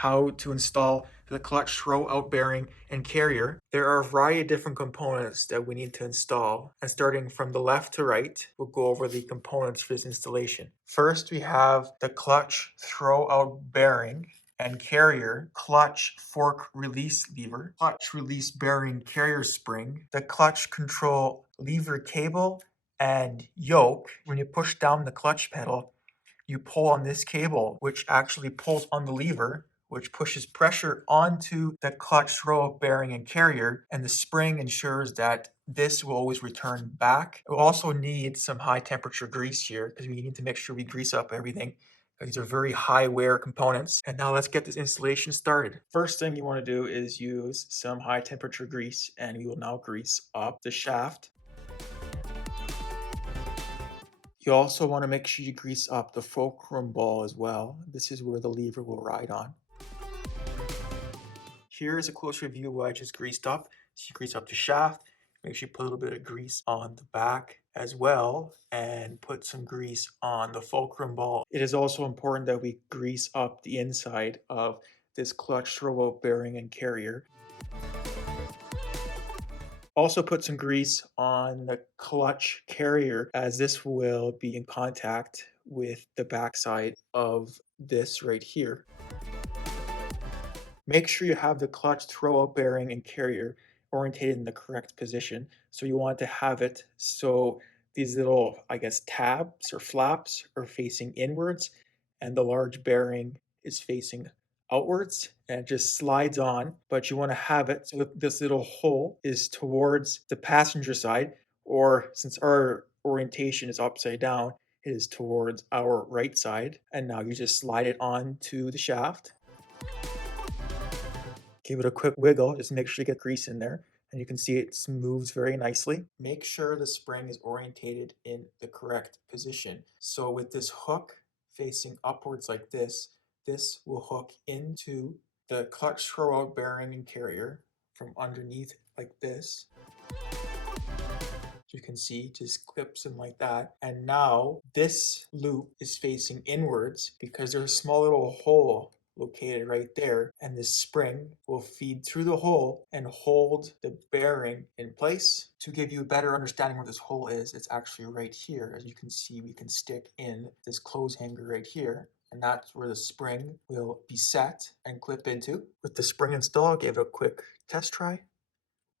how to install the clutch throw-out bearing and carrier. There are a variety of different components that we need to install, and starting from the left to right, we'll go over the components for this installation. First, we have the clutch throw-out bearing and carrier, clutch fork release lever, clutch release bearing carrier spring, the clutch control lever cable and yoke. When you push down the clutch pedal, you pull on this cable, which actually pulls on the lever, which pushes pressure onto the clutch throw bearing and carrier, and the spring ensures that this will always return back. We'll also need some high temperature grease here because we need to make sure we grease up everything. These are very high wear components. And now let's get this installation started. First thing you want to do is use some high temperature grease, and we will now grease up the shaft. You also want to make sure you grease up the fulcrum ball as well. This is where the lever will ride on. Here is a closer view of what I just greased up. So you grease up the shaft, make sure you put a little bit of grease on the back as well, and put some grease on the fulcrum ball. It is also important that we grease up the inside of this clutch throw-out bearing and carrier. Also put some grease on the clutch carrier, as this will be in contact with the backside of this right here. Make sure you have the clutch throw-out bearing and carrier orientated in the correct position. So you want to have it so these little, I guess, tabs or flaps are facing inwards, and the large bearing is facing outwards, and it just slides on. But you want to have it so that this little hole is towards the passenger side, or since our orientation is upside down, it is towards our right side. And now you just slide it on to the shaft. Give it a quick wiggle, just make sure you get grease in there, and you can see it moves very nicely. Make sure the spring is orientated in the correct position. So with this hook facing upwards like this will hook into the clutch throw-out bearing and carrier from underneath like this. You can see just clips in like that. And now this loop is facing inwards because there's a small little hole located right there, and this spring will feed through the hole and hold the bearing in place. To give you a better understanding where this hole is, it's actually right here. As you can see, we can stick in this clothes hanger right here, and that's where the spring will be set and clip into. With the spring installed, give it a quick test try.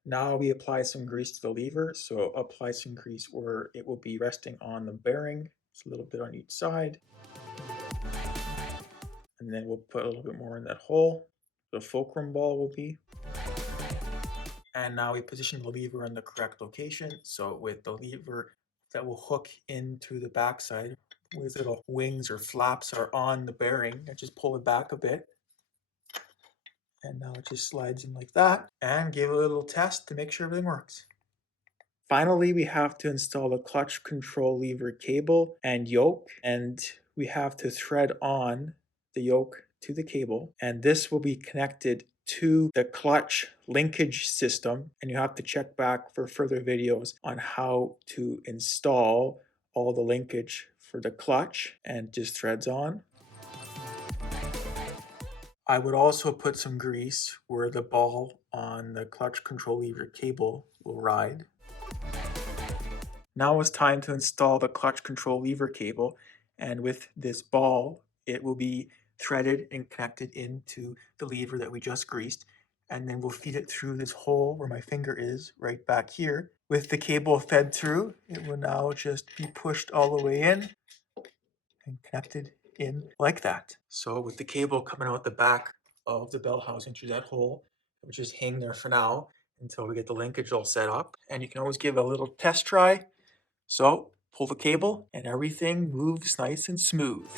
Now we apply some grease to the lever, so apply some grease where it will be resting on the bearing. Just a little bit on each side. And then we'll put a little bit more in that hole. The fulcrum ball will be. And now we position the lever in the correct location. So with the lever that will hook into the backside, where these little wings or flaps are on the bearing, and just pull it back a bit. And now it just slides in like that, and give it a little test to make sure everything works. Finally, we have to install the clutch control lever cable and yoke, and we have to thread on the yoke to the cable, and this will be connected to the clutch linkage system, and you have to check back for further videos on how to install all the linkage for the clutch, and just threads on. I would also put some grease where the ball on the clutch control lever cable will ride. Now it's time to install the clutch control lever cable, and with this ball, it will be threaded and connected into the lever that we just greased, and then we'll feed it through this hole where my finger is, right back here. With the cable fed through, it will now just be pushed all the way in and connected in like that. So with the cable coming out the back of the bell housing through that hole, it will just hang there for now until we get the linkage all set up. And you can always give it a little test try. So pull the cable and everything moves nice and smooth.